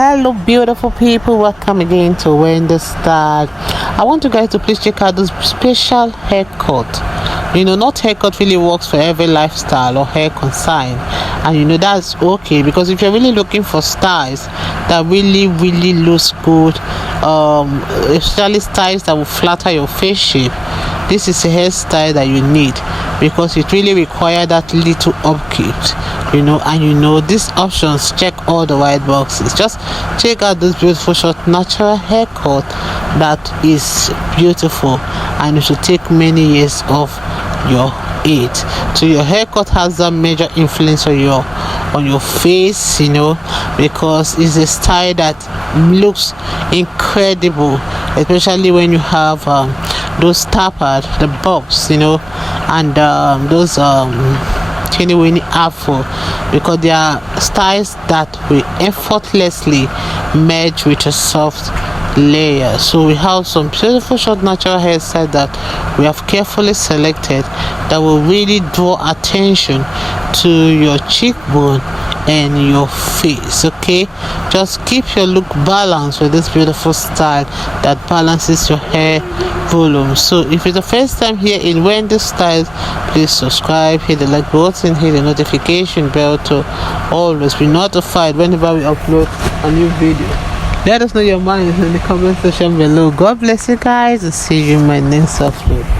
Hello beautiful people, welcome again to Wendy Styles. I want you guys to please check out this special haircut. Not haircut really works for every lifestyle or hair consign, and that's okay, because if you're really looking for styles that really looks good, especially styles that will flatter your face shape, this is a hairstyle that you need, because it really requires that little upkeep, and these options check all the white boxes. Just check out this beautiful short natural haircut that is beautiful, and it should take many years of your age. So your haircut has that major influence on your face, because it's a style that looks incredible, especially when you have those tapered, the bobs, and those Winnie Afro, because they are styles that will effortlessly merge with a soft layer. So we have some beautiful short natural hairstyle that we have carefully selected that will really draw attention to your cheekbone and your face. Okay, just keep your look balanced with this beautiful style that balances your hair volume. So if it's the first time here in Wendy Styles, please subscribe, hit the like button, hit the notification bell to always be notified whenever we upload a new video. Let us know your minds in the comment section below. God bless you guys, and see you in my next upload.